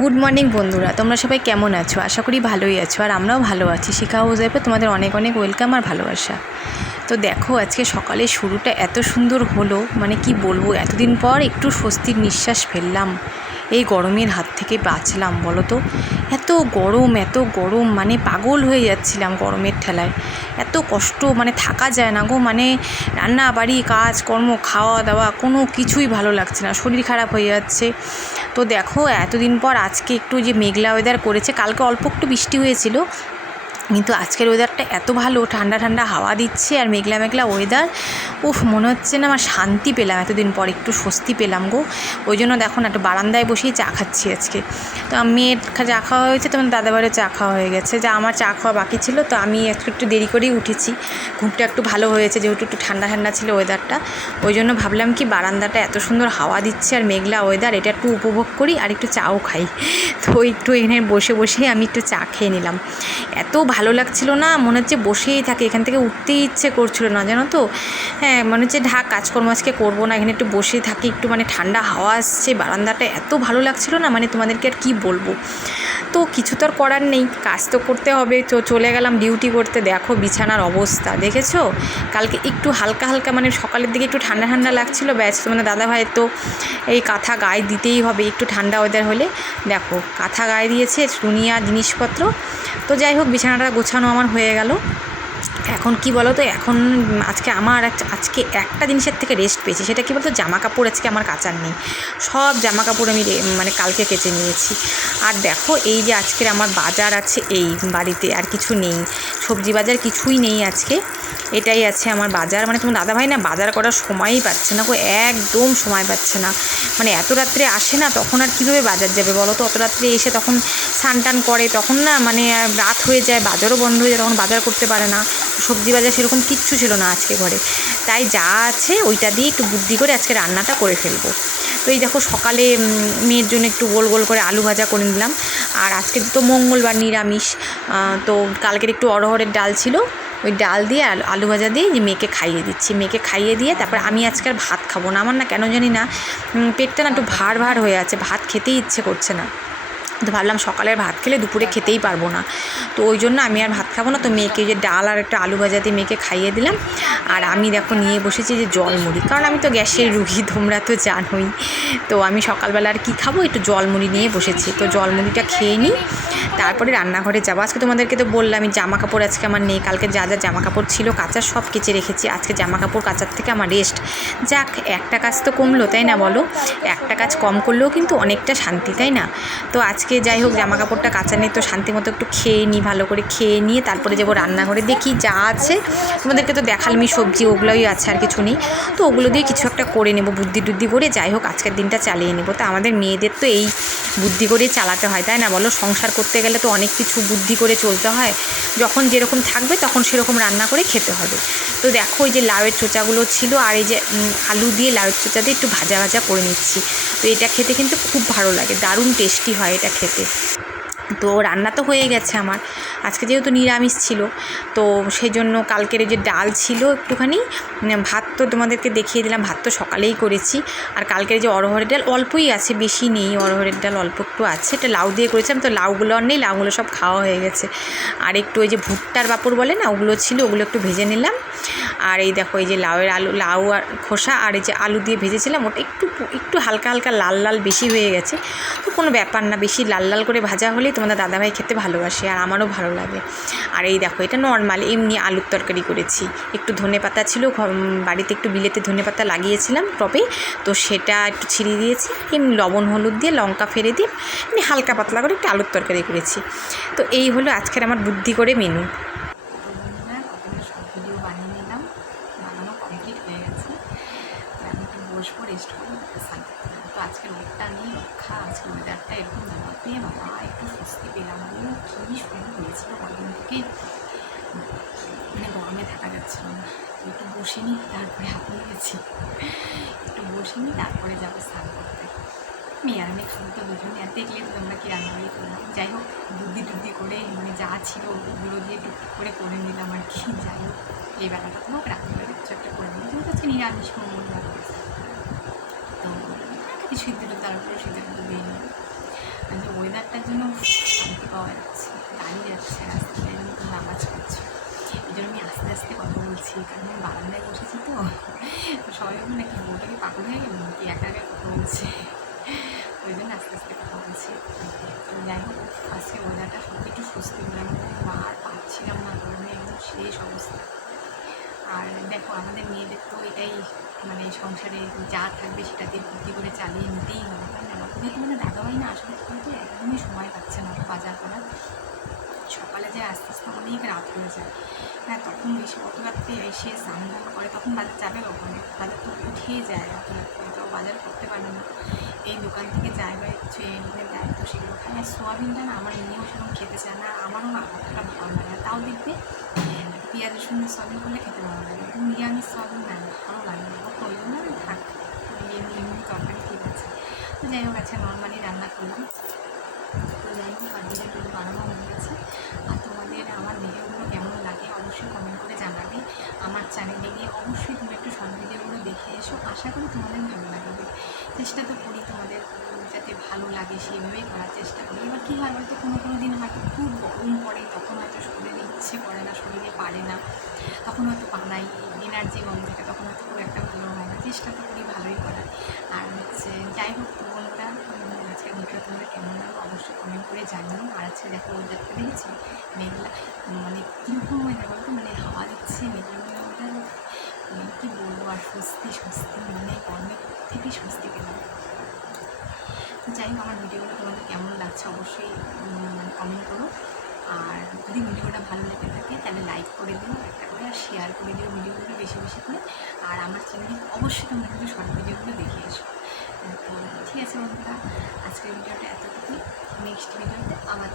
Good morning বন্ধুরা, তোমরা সবাই কেমন আছো? আশা করি ভালোই আছো, আর আমরাও ভালো আছি। শিখা হাউস ওয়াইফে তোমাদের অনেক অনেক ওয়েলকাম আর ভালোবাসা। তো দেখো, আজকে সকালে শুরুটা এত সুন্দর হলো, মানে কি বলবো, এতদিন পর একটু স্বস্তির নিঃশ্বাস ফেললাম। এই গরমের হাত থেকে বাঁচলাম বলো তো। এত গরম, মানে পাগল হয়ে যাচ্ছিলাম গরমের ঠেলায়। এত কষ্ট, মানে থাকা যায় না গো। মানে রান্না বাড়ি কাজকর্ম খাওয়া দাওয়া কোনো কিছুই ভালো লাগছে না, শরীর খারাপ হয়ে যাচ্ছে। তো দেখো, এতদিন পর আজকে একটু যে মেঘলা ওয়েদার করেছে, কালকে অল্প একটু বৃষ্টি হয়েছিল, কিন্তু আজকের ওয়েদারটা এত ভালো, ঠান্ডা ঠান্ডা হাওয়া দিচ্ছে আর মেঘলা মেঘলা ওয়েদার। মনে হচ্ছে না আমার শান্তি পেলাম, এতদিন পর একটু স্বস্তি পেলাম গো। ওই জন্য দেখো না, একটু বারান্দায় বসেই চা খাচ্ছি আজকে। তো মেয়ের চা খাওয়া হয়েছে, তোমার দাদাবাড়ির চা খাওয়া হয়ে গেছে, যা আমার চা খাওয়া বাকি ছিল। তো আমি একটু দেরি করেই উঠেছি, ঘুমটা একটু ভালো হয়েছে যেহেতু একটু ঠান্ডা ঠান্ডা ছিল ওয়েদারটা। ওই জন্য ভাবলাম কি, বারান্দাটা এত সুন্দর হাওয়া দিচ্ছে আর মেঘলা ওয়েদার, এটা একটু উপভোগ করি আর একটু চাও খাই। তো একটু এখানে বসে বসেই আমি একটু চা খেয়ে নিলাম। এত ভালো লাগছিল না, মনে হচ্ছে বসেই থাকে, এখান থেকে উঠতেই ইচ্ছে করছিল না, জানো তো। হ্যাঁ, মনে হচ্ছে কাজকর্ম আজকে করবো না, এখানে একটু বসে থাকি, একটু মানে ঠান্ডা হাওয়া আসছে, বারান্দাটা এত ভালো লাগছিল না, মানে তোমাদেরকে আর কি বলবো। তো কিছু তো আর করার নেই, কাজ তো করতে হবে। তো চলে গেলাম ডিউটি করতে। দেখো বিছানার অবস্থা দেখেছো, কালকে একটু হালকা হালকা মানে সকালের দিকে একটু ঠান্ডা ঠান্ডা লাগছিলো, ব্যাস। মানে দাদাভাইয়ের তো এই কাঁথা গায়ে দিতেই হবে একটু ঠান্ডা ওয়েদার হলে। দেখো কাঁথা গায়ে দিয়েছে, দুনিয়া জিনিসপত্র। তো যাই হোক, বিছানাটা গোছানো আমার হয়ে গেল। এখন কি বলো তো, এখন আজকে একটা জিনিসের থেকে রেস্ট পেয়েছি, সেটা কি বলতো, জামা কাপড় আজকে আমার কাচার নেই। সব জামা কাপড় আমি মানে কালকে কেচে নিয়েছি। আর দেখো, এই যে আজকের আমার বাজার আছে, এই বাড়িতে আর কিছু নেই, সবজি বাজার কিছুই নেই আজকে। এটাই আছে আমার বাজার। মানে তোমার দাদাভাই না বাজার করার সময়ই পাচ্ছে না গো, একদম সময় পাচ্ছে না। মানে এত রাত্রে আসে না, তখন আর কীভাবে বাজার যাবে বলো তো। অত রাত্রে এসে তখন স্নান টান করে, তখন না মানে রাত হয়ে যায়, বাজারও বন্ধ হয়ে যায়, তখন বাজার করতে পারে না। সবজি বাজার সেরকম কিচ্ছু ছিল না আজকে ঘরে, তাই যা আছে ওইটা দিয়ে একটু বুদ্ধি করে আজকে রান্নাটা করে ফেলবো। তো এই দেখো, সকালে মেয়ের জন্য একটু গোল গোল করে আলু ভাজা করে নিলাম। আর আজকে তো মঙ্গলবার, নিরামিষ। তো কালকের একটু অরহরের ডাল ছিল, ওই ডাল দিয়ে আলু ভাজা দিয়ে যে মেয়েকে খাইয়ে দিচ্ছি। মেয়েকে খাইয়ে দিয়ে তারপর আমি আজকে আর ভাত খাবো না। আমার না কেন জানি না পেটটা না একটু ভার ভার হয়ে আছে, ভাত খেতেই ইচ্ছে করছে না। তো ভাবলাম সকালের ভাত খেলে দুপুরে খেতেই পারবো না, তো ওই জন্য আমি আর ভাত খাবো না। তো মেয়েকে যে ডাল আর একটা আলু ভাজা দিয়ে মেয়েকে খাইয়ে দিলাম। আর আমি দেখো নিয়ে বসেছি যে জলমুড়ি, কারণ আমি তো গ্যাসের রুগী, তোমরা তো জানোই। তো আমি সকালবেলা আর কী খাবো, একটু জলমুড়ি নিয়ে বসেছি। তো জলমুড়িটা খেয়ে নিই, তারপরে রান্নাঘরে যাবো। আজকে তোমাদেরকে তো বললাম আমি জামা কাপড় আজকে আমার নেই, কালকে যা যা জামা কাপড় ছিল কাচার সব কেচে রেখেছি। আজকে জামা কাপড় কাচার থেকে আমার রেস্ট। যাক, একটা কাজ তো কমলো, তাই না বলো। একটা কাজ কম করলেও কিন্তু অনেকটা শান্তি, তাই না। তো আজকে যাই হোক, জামা কাপড়টা কাচা নেই, তো শান্তি মতো একটু খেয়ে নিই, ভালো করে খেয়ে নিয়ে তারপরে যাবো রান্নাঘরে, দেখি যা আছে। তোমাদেরকে তো দেখালামই সবজি, ওগুলোই আছে, আর কিছু নেই। তো ওগুলো দিয়ে কিছু একটা করে নেবো, বুদ্ধি টুদ্ধি করে। যাই হোক, আজকের দিনটা চালিয়ে নেবো। তো আমাদের মেয়েদের তো এই বুদ্ধি করেই চালাতে হয়, তাই না বলো। সংসার করতে গেলে তো অনেক কিছু বুদ্ধি করে চলতে হয়, যখন যেরকম থাকবে তখন সেরকম রান্না করে খেতে হবে। তো দেখো, ওই যে লাউয়ের চোচাগুলো ছিল, আর এই যে আলু দিয়ে লাউয়ের চোচা দিয়ে একটু ভাজা ভাজা করে নিচ্ছি। তো এটা খেতে কিন্তু খুব ভালো লাগে, দারুণ টেস্টি হয় এটা খেতে। তো রান্না তো হয়ে গেছে আমার, আজকে যেহেতু নিরামিষ ছিল, তো সেই জন্য কালকের এই যে ডাল ছিল একটুখানি, ভাত তো তোমাদেরকে দেখিয়ে দিলাম, ভাত তো সকালেই করেছি। আর কালকের যে অরহরের ডাল অল্পই আছে, বেশি নেই, অরহরের ডাল অল্প একটু আছে, এটা লাউ দিয়ে করেছিলাম। তো লাউগুলো আর নেই, লাউগুলো সব খাওয়া হয়ে গেছে। আর একটু ওই যে ভুট্টার পাঁপড় বলে না, ওগুলো ছিল, ওগুলো একটু ভেজে নিলাম। আর এই দেখো, এই যে লাউ আর খোসা আর এই যে আলু দিয়ে ভেজেছিলাম, ওটা একটু একটু হালকা হালকা লাল লাল বেশি হয়ে গেছে। তো কোনো ব্যাপার না, বেশি লাল লাল করে ভাজা হলেই তোমাদের দাদাভাই খেতে ভালোবাসে, আর আমারও ভালো লাগে। আর এই দেখো, এটা নর্মাল এমনি আলুর তরকারি করেছি। একটু ধনেপাতা ছিল বাড়িতে, একটু বিলেতে ধনেপাতা লাগিয়েছিলাম টবে, তো সেটা একটু ছিঁড়ে দিয়েছি, এমনি লবণ হলুদ দিয়ে লঙ্কা ফেলে দিয়ে এমনি হালকা পাতলা করে একটু আলুর তরকারি করেছি। তো এই হলো আজকের আমার বুদ্ধি করে মেনু। সব ভিডিও বানিয়ে নিলাম, বানানো কমপ্লিট হয়ে গেছে। তো আমি একটু বসবো, রেস্ট করবো। তো আজকের ওয়েটটা নিয়ে রক্ষা, আজকের ওয়েদারটা এরকম দাঁড়াতে বাবা একটু স্বস্তি পেলাম। কী শুরু হয়েছিল কদিন থেকে, মানে গরমে থাকা যাচ্ছিল না। তো একটু বসে নিই, তারপরে হাঁপিয়ে গেছি, একটু বসে নিই, তারপরে যাবো স্নান করতে। মেয়ে আর আমি খাবো তো দুজনে, আর দেখলে তো তোমরা কি রান্নাবাড়ি করলাম। যাই হোক, বুদ্ধি টুদ্ধি করে মানে যা ছিল ওগুলো দিয়ে টুকটুক করে নিলাম আর কি। যাই হোক, এই বেলাটা তো হোক, রাত্রিবেলা কিছু একটা করে নিই, যেহেতু আজকে নিরামিষ মঙ্গলবার। তো কিছু সিদ্ধ তার উপরে সিদ্ধ দিয়ে নিই। যে ওয়েদারটার জন্য শান্তি পাওয়া যাচ্ছে, গাড়ি যাচ্ছে রাস্তায়, তোমরা আওয়াজ পাচ্ছ, এই জন্য আমি আস্তে আস্তে কথা বলছি, কারণ আমি বারান্দায় বসেছি তো সবাই বলবে নাকি বউটা কি পাগল হয়ে গেল নাকি একা একা কথা বলছে, ওই জন্য আস্তে আস্তে কথা বলছি। তো যাই হোক, আজকে ওয়েদারটা সত্যি একটু স্বস্তি পেলাম, আর পাচ্ছিলাম না, গরমে একদম শেষ অবস্থা। আর দেখো আমাদের মেয়েদের তো এটাই মানে সংসারে যা থাকবে সেটাতে বুদ্ধি করে চালিয়ে নিতেই হবে, তাই না? যেহেতু মানে দাদাভাই না আসলে কিন্তু একদমই সময় পাচ্ছে না বাজার করার, সকালে যে আস্তে আস্তে অনেক রাত হয়ে যায়, হ্যাঁ তখন এসে অত রাত্রে এসে স্নান ধান করে তখন বাজার যাবে কখন, বাজার তো উঠেই যায় এত রাত্রে, তো বাজার করতে পারবে না, এই দোকান থেকে যায় বা কিছু এনে দেয় তো সেগুলো খায়। আর সোয়াবিনটা না আমার মেয়েও সেরকম খেতে চায় না, আর আমারও না অতটা ভালো লাগে না, তাও দেখবে পেঁয়াজ রসুন সোয়াবিন করলে খেতে ভালো লাগে, নিরামিষ সোয়াবিন না ভালো লাগে না, প্রয়োজন না থাক এমনি তরকারি ঠিক আছে। তো যাই হোক আচ্ছা নর্মালি রান্না করলাম, তো যাই হোক আর ভিডিওগুলো বানানো হয়ে গেছে। আর তোমাদের আমার ভিডিওগুলো কেমন লাগে অবশ্যই কমেন্ট করে জানাবে, আমার চ্যানেলে গিয়ে অবশ্যই তুমি একটু শর্ট ভিডিওগুলো দেখে এসো, আশা করি তোমাদের ভালো লাগবে, চেষ্টা তো করি তোমাদের যাতে ভালো লাগে সেইভাবেই করার চেষ্টা করি। এবার কী হয় হয়তো কোনো দিন হয়তো খুব গরম পড়ে, তখন হয়তো শরীরে ইচ্ছে করে না, শরীরে পারে না, তখন হয়তো বানাই, এনার্জি কম থাকে, তখন হয়তো খুব একটা ভালো হয় না, চেষ্টা তো করি ভালোই করার। আর হচ্ছে যাই হোক বন্ধুরা, আজকের ভিডিও তোমাদের কেমন লাগলো অবশ্যই কমেন্ট করে জানিও। আর আজকে দেখো ওয়েদারটা দেখেছি মেঘলা, মানে কীরকম ওয়েদার বলতো, মানে হাওয়া দিচ্ছে মেঘলা মেঘলা ওয়েদার, মানে কী বলবো, আর স্বস্তি মানে গরমে থেকেই স্বস্তি পেলাম। তো যাই হোক আমার ভিডিওগুলো তোমাদের কেমন লাগছে অবশ্যই মানে কমেন্ট করো, আর যদি ভিডিওটা ভালো লেগে থাকে তাহলে লাইক করে দিও একটা করে, আর শেয়ার করে দিও ভিডিওগুলো বেশি বেশি করে, আর আমার চ্যানেলে অবশ্যই তোমরা কিন্তু শর্ট ভিডিওগুলো দেখে এসো। তো ঠিক আছে বন্ধুরা, আজকের ভিডিওটা এতটুকুই, নেক্সট ভিডিওতে আবার